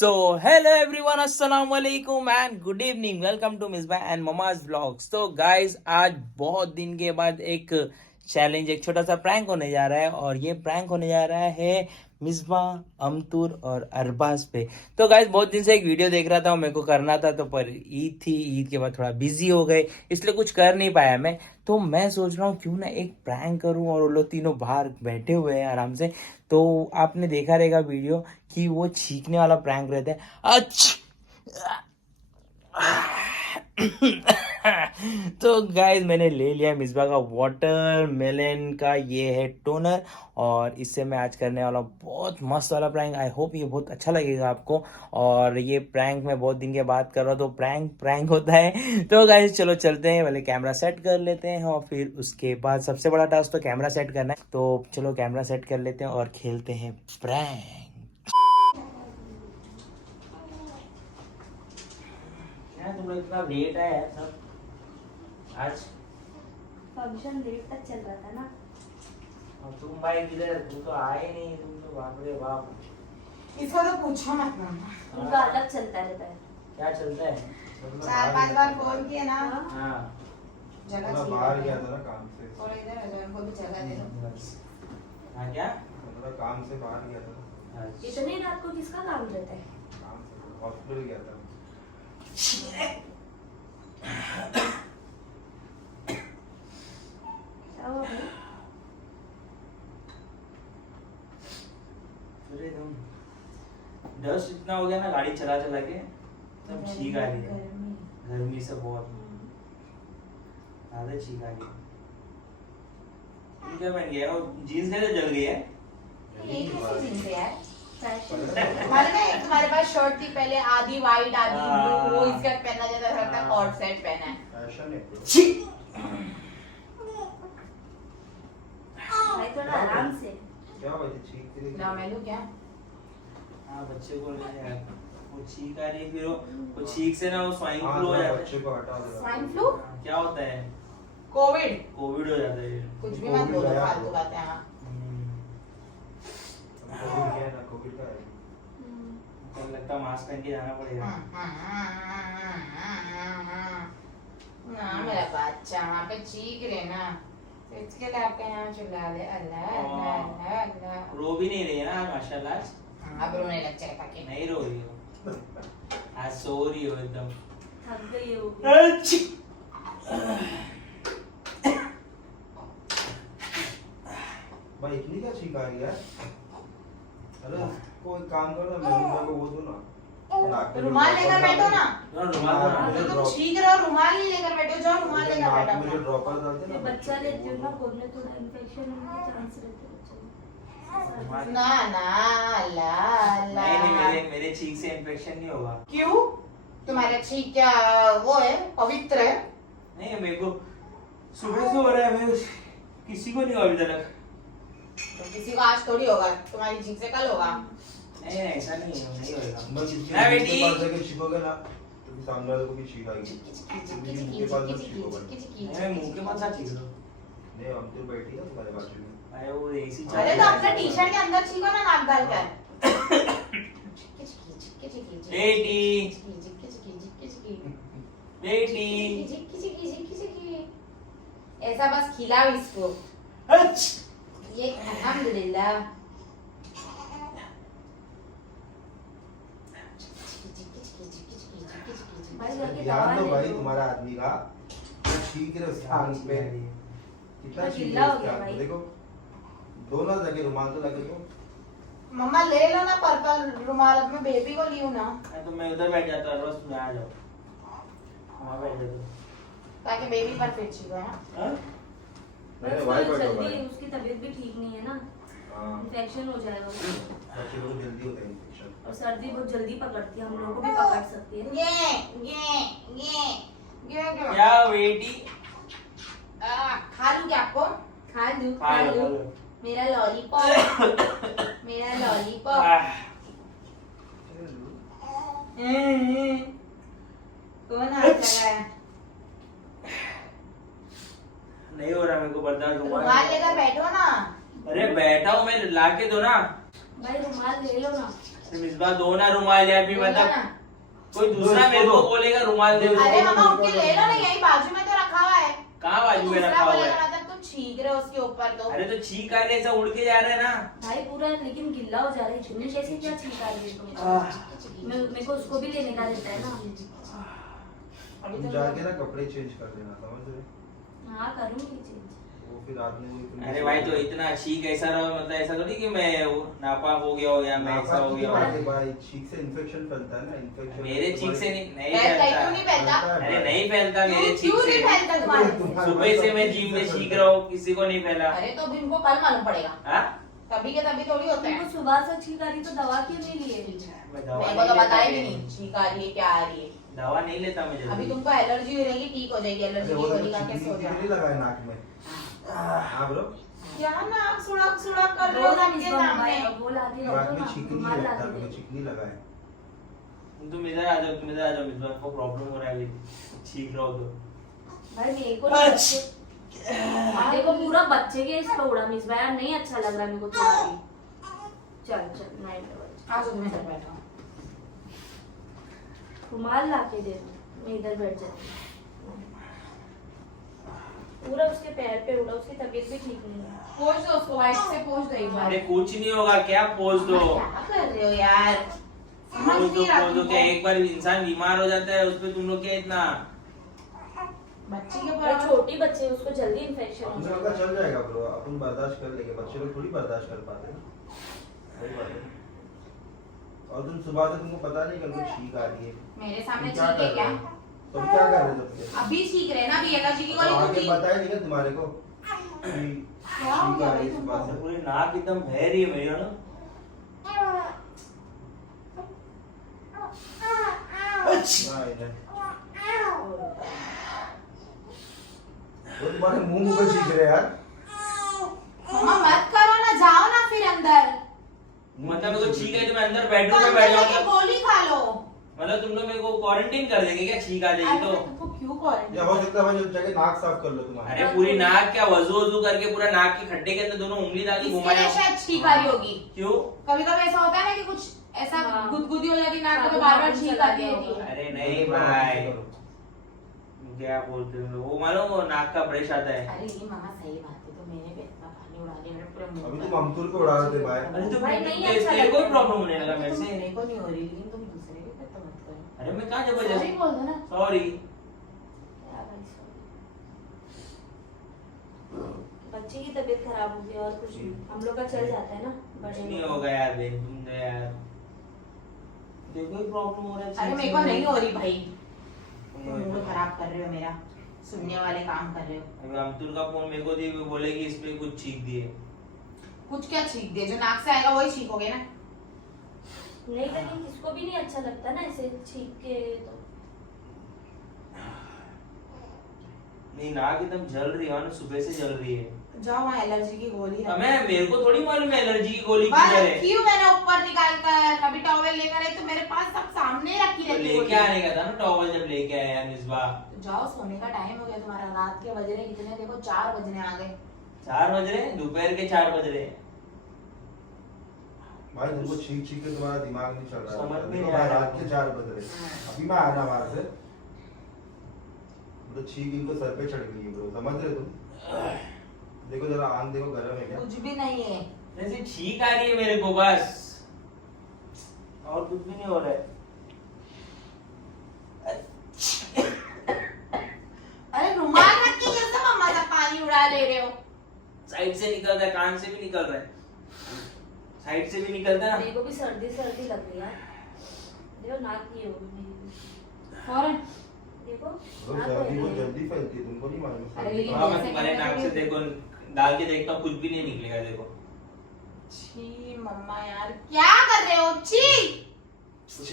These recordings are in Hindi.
So, hello everyone, assalamu alaikum and good evening. Welcome to Misbah and Mama's Vlogs. So guys, आज बहुत दिन के बाद एक चैलेंज, एक छोटा सा प्रैंक होने जा रहा है और ये प्रैंक होने जा रहा है मिसबा, अमतुर और अरबाज पे। तो गाइज बहुत दिन से एक वीडियो देख रहा था, मेरे को करना था तो पर ईद थी, ईद के बाद थोड़ा बिजी हो गए इसलिए कुछ कर नहीं पाया मैं। तो मैं सोच रहा हूँ क्यों ना एक प्रैंक करूँ और वो लोग तीनों बाहर बैठे हुए हैं आराम से। तो आपने देखा रहेगा वीडियो कि वो छींकने वाला प्रैंक रहता है। तो गाइज मैंने ले लिया मिसबा का वाटरमेलन का ये है टोनर और इससे मैं आज करने वाला हूँ बहुत मस्त वाला प्रैंक। आई होप ये बहुत अच्छा लगेगा आपको। और ये प्रैंक मैं बहुत दिन के बाद कर रहा हूँ तो प्रैंक प्रैंक होता है। तो गाइज चलो चलते हैं, पहले कैमरा सेट कर लेते हैं और फिर उसके बाद सबसे बड़ा टास्क तो कैमरा सेट करना है। तो चलो कैमरा सेट कर लेते हैं और खेलते हैं प्रैंक। तुम लोग इतना लेट है यार सब आज। फंक्शन लेट तक चल रहा था ना। और तुम भाई किधर, तुम तो आए नहीं, तुम तो बाप रे बाप। इसको तो पूछो मत ना। उनका अलग चलता रहता है। क्या चलता है? 4-5 बार फोन किए ना। हाँ जगह थोड़ा बाहर गया था ना काम से। थोड़ा इधर आ जाओ, इनको भी जगह दे दो। हाँ क्या? थोड़ा काम से बाहर गया था। इतनी रात को किसका काम रहता है? काम से हॉस्पिटल गया था। क्या हुआ भाई? अरे तुम डस्ट इतना हो गया ना गाड़ी चला चला के, सब छींक आ रही है गर्मी से बहुत ज्यादा छींक आ रही है। तुम क्या पहन गया हो? जीन्स कैसे जल गई है? ये कैसी जीन्स है यार? फैशन। हमारे ना एक तुम्हारे पास शर्ट थी पहले, आधी वाइट आधी ब्लू, वो इसका पहना जाता था, लगता कॉर्ड सेट पहना है। फैशन है bro। छी! भाई थोड़ा आराम से। क्या हुआ थी चीख तेरी? ना मैं लूं क्या? हाँ बच्चे को ले यार, वो छींक आ रही है, फिर वो छींक से ना वो स्वाइन हाँ, फ्लू हो थोड़ा जाता बच्चे को हटा दो। Swine flu? क्या होता है? कोविड? कोविड हो जाता है। कुछ भी मत बोलो, कोविड फालतू है। बातें। हाँ कोविड क्या है ना, कोविड का है। तो लगता है मास्क पहन के जाना पड़ेगा। ना मेरा बच्चा वहाँ पे चीख रहे ना, तो इसके लिए आपके यहाँ चिल्ला ले अल्लाह अल्लाह अल्लाह अल्लाह। रो भी नहीं रही है ना माशाल्लाह आज? अब रोने लग जाएगा कि नहीं रो रही हो आज, सो रही हो एकदम। थक गई होगी। भाई इतनी क्या चीख आ रही है? अरे कोई काम करो ना, मैं को वो दो ना। रुमाल लेकर बैठो ना। रुमाल तो तुम छींक रहे हो, रुमाल ही लेकर बैठो, जाओ रुमाल लेकर नाक बैठो में जो अपना। ड्रॉपर डालते हैं ये ना बच्चा बच्चे लेती को, हूँ ना, वो खुद में थोड़ा इन्फेक्शन होने के चांस रहते हैं बच्चे को। ना ना अल्लाह नहीं नहीं, अल्लाह। मेरे चीक से इन्फेक्शन नहीं होगा। क्यों? तुम्हारे छींक क्या वो है, पवित्र है? नहीं मेरे को सुबह से हो रहा है, मैं किसी को नहीं हुआ अभी तक। तो किसी को आज थोड़ी होगा, तुम्हारी छींक से कल होगा। नहीं नहीं ऐसा नहीं है, नहीं होगा। मैं किसी ना के बेटी। पास जाके छींकोगे ना तो सामने वाले को भी छींक आएगी। के पास मत छींको भाई। नहीं, मैं मुंह के पास छींक लो। नहीं हम तो बैठी है तुम्हारे बाजू में। अरे वो एसी अरे तो अपना टी शर्ट के अंदर छींको ना, नाक डालकर। बेटी बेटी ऐसा बस खिलाओ इसको। हच! ये अल्हम्दुलिल्लाह। भाई जाके ध्यान दो दवा भाई ले लो। तुम्हारा आदमी का। छींक रहे उसके आंख पे। कितना मैं छींक गिल्ला रहे हो उसके गया आंख पे, भाई। देखो। दो ना जाके रुमाल तो लगे दो। मम्मा ले लो ना पर्पल रुमाल, अब मैं बेबी को ली हूँ ना, तो मैं उधर बैठ जाता हूँ, बस मैं आ जाओ वहाँ बैठ जाता ताकि बेबी पर फिट छींको है ना। हूँ। नहीं उसको भाई बैठो जल्दी, भाई। उसकी तबीयत भी ठीक नहीं है ना, हाँ इन्फेक्शन हो जाएगा उसको। बच्चे को जल्दी होता है इन्फेक्शन। और सर्दी बहुत जल्दी पकड़ती है, हम लोगों को भी पकड़ सकती है। ये क्या बेटी? खा लूं क्या आपको? खा लूं खा खा लो, खा लूं। लो। मेरा लॉलीपॉप, मेरा लॉलीपॉप। कौन हाथ लगाया? नहीं हो रहा मेरे को बर्दाश्त। रुमाल लेकर बैठो ना। अरे बैठा हूँ मैं, ला के दो ना। भाई रुमाल ले लो ना। मिसबा दो ना रुमाल यार, भी बोलो मतलब ना। कोई दूसरा मेरे को बोलेगा रुमाल दे दो। अरे मामा उठ के ले लो ना, यही बाजू में तो रखा हुआ है। कहाँ बाजू में दूसरा रखा हुआ बोलेगा है? मतलब तुम छींक रहे हो उसके ऊपर तो। अरे तो छींक आ रही है, ऐसा उड़ के जा रहा है ना। भाई पूरा लेकिन गिल्ला हो जा रहा है, इतनी कैसे क्या छींका रही है तुम? मेरे को उसको भी लेने का देता है ना। अभी तुम तो जाके ना कपड़े चेंज कर देना, समझ रहे? हाँ करूँगी चेंज। वो फिर रात में वो तुम- अरे भाई तो इतना छींक ऐसा रहो, मतलब ऐसा थोड़ी कि मैं वो नापाक हो गया हो या मैं ऐसा हो गया हो। अरे भाई छींक से इन्फेक्शन फैलता है ना, इन्फेक्शन मेरे छींक से नहीं फैलता है, क्यों फैलता। नहीं फैलता? अरे नहीं फैलता मेरे क्यों छींक नहीं से। फैलता तुम्हारे से? सुबह से मैं जिम में सीख रहा हूँ, किसी को नहीं फैला। अरे तो अभी इनको कल मालूम पड़ेगा। हाँ? तभी के तभी थोड़ी होता है। तुमको सुबह से छींक आ रही तो दवा क्यों नहीं लिए? मैं दवा मेरे नहीं को तो लेता बताया भी मैं। नहीं छींक आ रही है क्या आ रही है। दवा नहीं लेता मैं अभी जल्दी। तुमको एलर्जी हो रहेगी, ठीक हो जाएगी। एलर्जी अरे की वो गोली खा के सो चिकनी नहीं जाओ। लगाए नाक में। हाँ ब्रो, क्या नाक सुड़क सुड़क कर रहे हो सबके सामने? वो लाती नाक रहो में ना, चिकनी रुमाल रहता लाती है, रहो। चिकनी लगाए। तुम इधर आ जाओ, तुम इधर आ जाओ, मिसबा को प्रॉब्लम हो रहा है अभी, छींक रहा हो तो। भाई मेरे को अच्छा। देखो पूरा बच्चे के इस पे उड़ा मिस यार, नहीं अच्छा लग रहा मेरे को थोड़ा भी। चल चल नहीं आ जाओ, तुम इधर बैठो। रुमाल ला के दे दो, मैं इधर बैठ जाती हूँ। पूरा उसके पैर पे उड़ा, उसकी तबीयत भी ठीक नहीं है। पोंछ दो उसको, वाइट से पोंछ दो एक बार। अरे कुछ नहीं होगा, क्या पोज दो। क्या कर रहे हो यार? समझ पोज दो, नहीं रहा पोज दो, तुमको। क्या एक बार इंसान बीमार हो जाता है उस पे तुम लोग क्या इतना। बच्चे के वो पास छोटी बच्चे हैं, उसको जल्दी इन्फेक्शन हो अपन जाएगा। लोग का चल जाएगा ब्रो, अपन बर्दाश्त कर लेंगे, बच्चे लोग थोड़ी बर्दाश्त कर पाते हैं। सही बात है। और तुम सुबह से तुमको पता नहीं कल को छींक आ रही है। मेरे सामने तुम क्या छींके कर क्या? रहे हो? तुम क्या कर रहे हो तब से? अभी छींक रहे हैं ना, अभी एलर्जी की गोली आगे दूंगी। पता ही नहीं है तुम्हारे को कि क्या हो छींक गया आ रही भाई है तुमको? सुबह से। पूरी नाक एकदम बह रही है मेरी ना। हाँ, इधर। वो तुम्हारे मुंह पे छींक रहे हैं यार। मम्मा मत करो ना, जाओ ना फिर अंदर। मतलब मेरे को छींक है तो मैं अंदर बेडरूम तो में बैठ अंदर जाके जाऊंगा। गोली खा लो। मतलब तुम लोग मेरे को क्वारंटीन कर देंगे क्या, छींक आ जाएगी तो? अरे तुमको क्यों क्वारंटाइन? या हो सकता है भाई जाके नाक साफ कर लो तुम्हारा। अरे पूरी नाक क्या, वजू वजू करके पूरा नाक के खड्डे के अंदर दोनों उंगली डाल के इसके घुमाया। लिए शायद छींक आ रही होगी। क्यों? कभी कभी ऐसा होता है ना कि कुछ ऐसा हाँ। गुदगुदी हो जाती नाक में, साबुन बार बार वाबुन छींक चला आती दिया होगी। होगा। अरे नहीं भाई, क्या बोलते हो वो, मालूम वो नाक का ब्रश आता है। अरे ये मामा सही बात है, तो मेरे पे इतना पानी उड़ा दिया, मेरे पूरे मुंह अभी पे। तुम अमतुर को उड़ा रहे थे भाई। अरे तो भाई नहीं तेरे अच्छा तेरे लगता कोई है। प्रॉब्लम होने लगा मेरे तुम से। मेरे को नहीं हो रही, लेकिन तुम दूसरे के पे तो मत करो। अरे मैं कहाँ सॉरी जबरदस्ती। बोल दो ना। सॉरी। क्या भाई sorry। बच्चे की तबीयत खराब हो गई और कुछ नहीं, हम लोग का चल जाता है ना कुछ बड़े नहीं लोग। होगा यार बहन, तुम तो यार देखो ही प्रॉब्लम हो रहा है। अरे मेरे को नहीं हो रही भाई, तुम तुम मूड खराब कर रहे हो मेरा, सुनने वाले काम कर रहे हो। अभी अमतुल का फोन मेरे को दिए, वो बोलेगी इस पे कुछ छींक दिए। कुछ क्या छींक दे, जो नाक से आएगा वही छींकोगे ना। नहीं लेकिन किसको भी नहीं अच्छा लगता ना ऐसे छींक के तो। नहीं नाक एकदम जल रही है ना, सुबह से जल रही है। जाओ वहाँ एलर्जी की गोली रख। मैं मेरे को थोड़ी मालूम है एलर्जी की गोली बाहर किधर है। रखी हूँ मैंने ऊपर निकाल कर, अभी टॉवेल लेकर आई तो मेरे पास सब सामने रखी तो रहती है लेके गोली। आने का था ना टॉवल, जब लेके आया यार मिसबा। तो जाओ, सोने का टाइम हो गया तुम्हारा, रात के बज रहे कितने देखो, 4 बजने आ गए। 4 बज रहे हैं, दोपहर के 4 बज रहे हैं। भाई तुमको छींक छींक के तुम्हारा दिमाग नहीं चल रहा है। समझ में देखो नहीं आ भाई रहा। रात के 4 बज रहे। अभी मैं आया ना बाहर से, तो छींक इनको सर पे चढ़ गई है ब्रो, समझ रहे तुम? देखो जरा आंख देखो, गर्म है क्या? कुछ भी नहीं है। जैसे छींक आ रही है मेरे को बस, और कुछ भी नहीं हो रहा है। अरे रुमाल रख के कैसे मम्मा का पानी उड़ा ले रहे हो? साइड से निकल रहा है, कान से भी निकल रहा है, साइड से भी निकलता है मेरे ना। को भी सर्दी सर्दी लग रही है। देखो नाक की हो गई मेरी। फौरन देखो ब्रो नाक सर्दी हो बहुत गई। जल्दी फैलती है, तुमको नहीं मालूम? अरे लेकिन हाँ मैं जैसे तुम्हारे कहते नाक हैं से कि- देखो डाल के देखता हूँ, कुछ भी नहीं निकलेगा देखो। छी मम्मा यार, क्या कर रहे हो? छी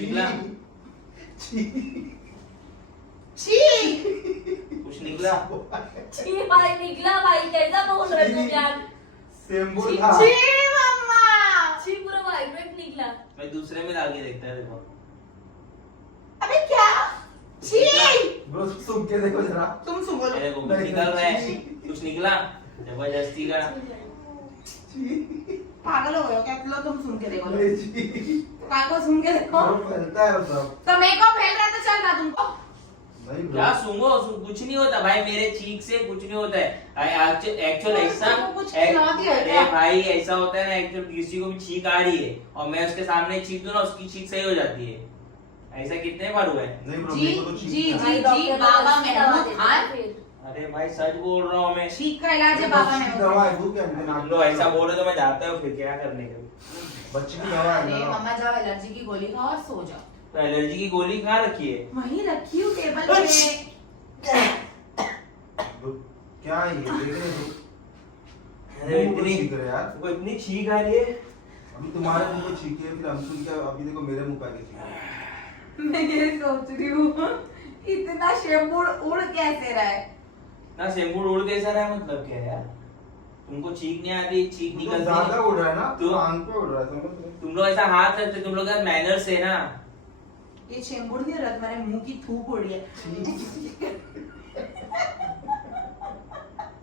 निकला? छी कुछ निकला? छी भाई निकला भाई, कैसा बोल रहे हो तुम यार? सेम बोल छी था। मम्मा। छी पूरा वाइब्रेट निकला। मैं दूसरे में डाल के देखता है देखो। अबे क्या? छी ब्रो सुन के देखो जरा। तुम सुन बोलो। देखो कुछ निकल रहा है, कुछ निकला जबरदस्ती का। छी। पागल हो गए हो क्या? लो तुम सुन के देखो। नहीं जी, काय को सुन के देखो। वो फैलता है वो सब। तो मेरे को फैल रहा तो चल रहा तुमको। नहीं bro। क्या सूंघो, कुछ नहीं होता भाई, मेरे चीक से कुछ नहीं होता है एक्चुअल ऐसा। तुमको कुछ खिलाती है क्या? अरे भाई ऐसा होता है ना, एक्चुअल किसी को भी छींक आ रही है और मैं उसके सामने छींक दूं ना, उसकी छींक सही हो जाती है। ऐसा कितने बार हुआ है? नहीं bro, जी मेरे को तो जी छींक जी नहीं भाई, जी डॉक्टर बाबा को दवा महमूद देते खान। हैं फिर। अरे भाई सच बोल रहा हूँ मैं। छींक का इलाज है आता। बाबा बच्चे की दवा है, महमूद। तू क्या इनके नाक तुम लोग ऐसा बोल रहे तो मैं जाता हूँ, फिर क्या करने का। बच्चे की दवा है अरे ना। मम्मा जाओ एलर्जी की गोली खाओ और सो जाओ। तो एलर्जी की गोली कहाँ रखी है? वहीं रखी हूँ टेबल पे। क्या है ये, देख रहे हो? अरे मुंह को इतनी छींक रहे यार। तुमको इतनी छींक आ रही है। अभी तुम्हारे मुंह को छींकी है, फिर हम सुन के अभी देखो मेरे मुंह पे आके छींकी। मैं ये सोच रही हूँ इतना शैम्पू उड़ कैसे रहा है? ना शैम्पू उड़ कैसा रहा है, मतलब क्या है यार? तुमको छींक नहीं आती, छींक तो निकलती ज्यादा है। उड़ रहा है ना, तू- तो आंख पे उड़ रहा है, समझ रहे हो? तुम लोग ऐसा हाथ रखते, तुम लोग मैनर्स है ना। ये शैम्पू नहीं रहा, तुम्हारे मुंह की थूक उड़ी है।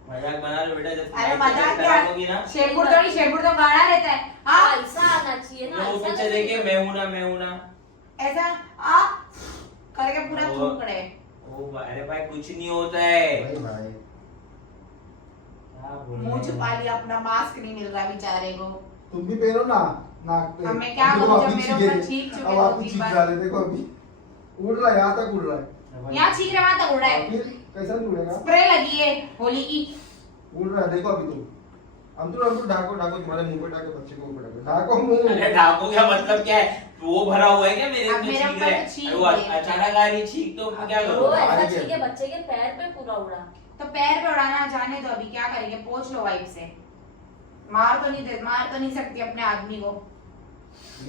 मजाक बना लो बेटा, जब अरे तुम मजाक कराओगी क्या? ना। शैम्पू तो गाढ़ा रहता है। हाँ ऐसा आना चाहिए ना, तो वो ऐसा पीछे नहीं देखे, चाहिए। मैं हूं ना। ऐसा आ करके पूरा वो- थूक रहे। अरे भाई कुछ नहीं होता है। भाई भाई क्या बोल रहे मुंह हो? छुपा लिया अपना, मास्क नहीं मिल रहा बेचारे को। तुम भी पहनो ना नाक पे। अब मैं क्या देखो, करूं जब अभी मेरे छींके- ऊपर छींक चुके अब दो आपको तीन छींक बार। डाले, देखो अभी उड़ रहा है, यहाँ तक उड़ रहा है। यहाँ छींक रहा वहां तक उड़ रहा और है। फिर कैसा नहीं उड़ेगा? स्प्रे लगी है होली की। उड़ रहा है, देखो अभी तुम। अंतुर ढाको ढाको, तुम्हारे मुंह पे ढाको, बच्चे को ऊपर ढाको, ढाको मुंह। अरे ढाको क्या मतलब क्या है? वो भरा हुआ है क्या मेरे अब में मेरे छींक ऊपर रहा है? तो छींक अरे वो रही है। अचानक आ रही छींक, तो क्या वो करो? ऐसा आगे। ठीक है, बच्चे के पैर पे पूरा उड़ा। तो पैर पे उड़ाना जाने दो, अभी क्या करेंगे? पोंछ लो वाइप से। मार तो नहीं सकती अपने आदमी को।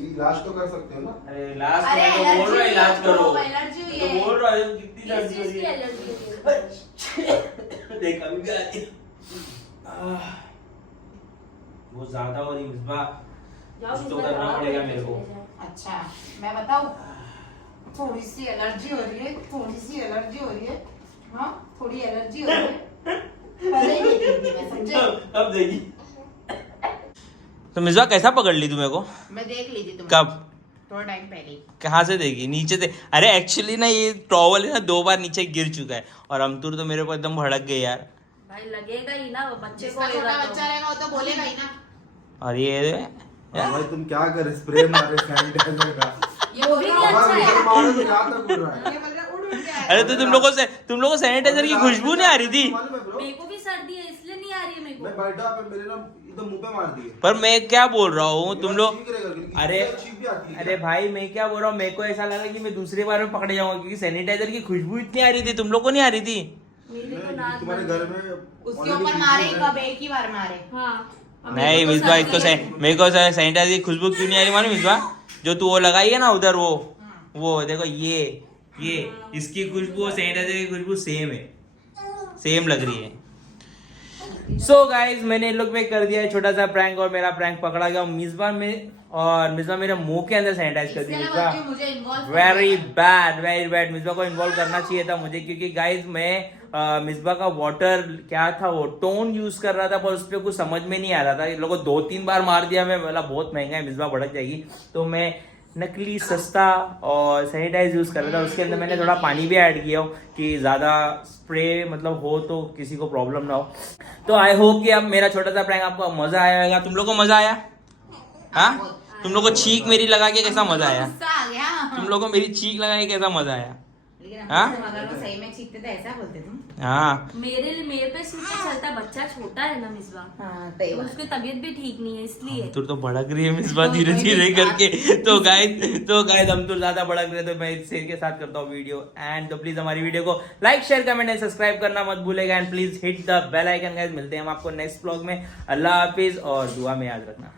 इलाज तो कर सकते हो ना। अरे इलाज अरे तो मैं तो बोल रहा हूँ, इलाज करो। एलर्जी हुई मैं तो है। बोल रहा हूँ कितनी किस दर्द चीज हो की रही है। एलर्जी होती है? देख अभी भी आती है। वो ज्यादा हो रही मिसबा, जाओ कुछ तो इसका करना दवा पड़ेगा लेके मेरे को। चले जाओ। अच्छा मैं बताऊं, थोड़ी सी एलर्जी हो रही है, थोड़ी सी एलर्जी हो रही है। हाँ थोड़ी एलर्जी हो रही है। पहले ही देखी थी मैं, समझे? अब देखी। तो मिसबा कैसा पकड़ ली तू मेरे को? मैं देख ली थी तुमने। कब? थोड़ा टाइम पहले ही। कहाँ से देखी? नीचे से। अरे एक्चुअली ना ये टॉवल है ना 2 बार नीचे गिर चुका है और अमतुर तो मेरे को एकदम भड़क गए यार। भाई लगेगा ही ना, वो बच्चे को जिसका छोटा होएगा बच्चा रहेगा वो तो बोलेगा ही ना। और ये भाई तुम क्या करे, स्प्रे मारे सैनिटाइजर का। ये वो बोल भी रहा नहीं हूँ, अच्छा है। मारो तो जहाँ तक उड़ रहा है। ये बोल रहा है, उड़ उड़ के आएगा। अरे तो तुम लोगों को सैनिटाइजर की खुशबू नहीं आ रही थी? मालूम है bro? मेरे को भी सर्दी है इसलिए नहीं आ रही है मेरे मैं को। बैठा पे मेरे ना एकदम मुंह पे मार दिए। पर मैं क्या बोल रहा हूँ, तुम लोग छींक रहे करके, अरे छींक भी आती है अरे क्या? भाई मैं क्या बोल रहा हूँ, मेरे को ऐसा लगा कि मैं दूसरी बार में पकड़े जाऊंगा क्योंकि सैनिटाइजर की खुशबू इतनी आ रही थी, तुम लोग को नहीं आ रही थी? मेरी तो नहीं, नाक तुम्हारे बंद घर है। में उसके already ऊपर मारे खुशबू है। कब? एक ही बार मारे। हाँ अब नहीं मेरे को तो मिसबा, सर्दी इसको है। मेरे को सैनिटाइजर की खुशबू क्यों नहीं आ रही मालूम मिसबा? जो तू वो लगाई है ना उधर, वो देखो ये इसकी खुशबू और सैनिटाइजर की खुशबू सेम है, सेम लग रही है। सो गाइज मैंने इन लोग पे कर दिया है छोटा सा प्रैंक और मेरा प्रैंक पकड़ा गया। मिसबा मेरे मुंह के अंदर सैनिटाइज कर दी। इसके मिसबा अलावा मुझे इन्वॉल्व वेरी बैड। मिसबा को इन्वॉल्व करना चाहिए था मुझे, क्योंकि गाइज मैं मिसबा का वाटर क्या था वो टोन यूज कर रहा था, पर उस पर कुछ समझ में नहीं आ रहा था। इन लोगों को 2-3 बार मार दिया मैं, बोला बहुत महंगा है, मिसबा भड़क जाएगी। तो मैं नकली सस्ता और सैनिटाइज यूज कर रहा था। उसके अंदर मैंने थोड़ा पानी भी ऐड किया कि ज्यादा स्प्रे मतलब हो तो किसी को प्रॉब्लम ना हो। तो आई होप कि अब मेरा छोटा सा प्रैंक आपको मजा आया होगा। तुम लोग को मजा आया? हाँ, तुम लोग को छींक मेरी लगा के कैसा मजा आया? गुस्सा आ गया। तुम लोग को मेरी छींक लगा के कैसा मजा आया? लेकिन हाँ? हम अगर वो सही में छींकते थे ऐसा बोलते तुम। हाँ मेरे पे सूट चलता है, बच्चा छोटा है ना मिसबा, हाँ सही बात। उसकी तबीयत भी ठीक नहीं है इसलिए। तू तो भड़क रही है मिसबा धीरे धीरे करके। तो गाइस हम तो ज्यादा भड़क रहे, तो मैं इस के साथ करता हूँ वीडियो। एंड तो प्लीज हमारी वीडियो को like share comment and subscribe करना मत भूलेगा। And please hit the bell icon guys. मिलते हैं हम आपको नेक्स्ट व्लॉग में। अल्लाह हाफिज और दुआ में याद रखना।